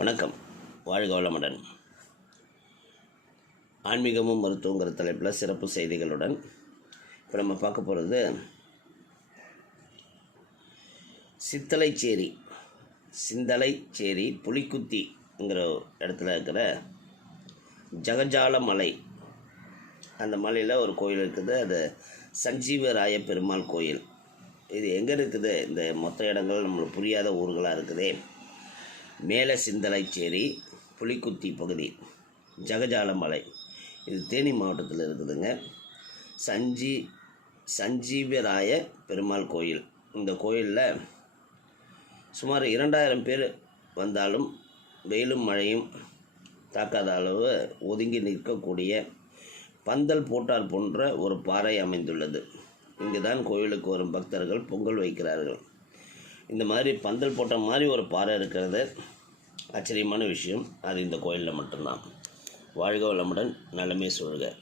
வணக்கம். வாழ்க வளமுடன். ஆன்மீகமும் மருத்துவங்கிற தலைப்பில் சிறப்பு செய்திகளுடன் இப்போ நம்ம பார்க்க போகிறது சித்தலைச்சேரி சிந்தலைச்சேரி புலிக்குத்திங்கிற இடத்துல இருக்கிற ஜகஜால மலை அந்த மலையில் ஒரு கோயில் இருக்குது. அது சஞ்சீவராய பெருமாள் கோயில். இது எங்கே இருக்குது? இந்த மொத்த இடங்கள் நம்மளுக்கு புரியாத ஊர்களாக இருக்குதே. மேலே சிந்தலைச்சேரி புலிக்குத்தி பகுதி ஜகஜாலமலை. இது தேனி மாவட்டத்தில் இருக்குதுங்க. சஞ்சி சஞ்சீவராய பெருமாள் கோயில். இந்த கோயிலில் சுமார் இரண்டாயிரம் பேர் வந்தாலும் வெயிலும் மழையும் தாக்காத அளவு ஒதுங்கி நிற்கக்கூடிய பந்தல் போட்டார் போன்ற ஒரு பாறை அமைந்துள்ளது. இங்கு தான் கோயிலுக்கு வரும் பக்தர்கள் பொங்கல் வைக்கிறார்கள். இந்த மாதிரி பந்தல் போட்ட மாதிரி ஒரு பாறை இருக்கிறது. ஆச்சரியமான விஷயம். அது இந்த கோயிலில் மட்டும்தான். வாழ்க வளமுடன் நலமே சூழ்க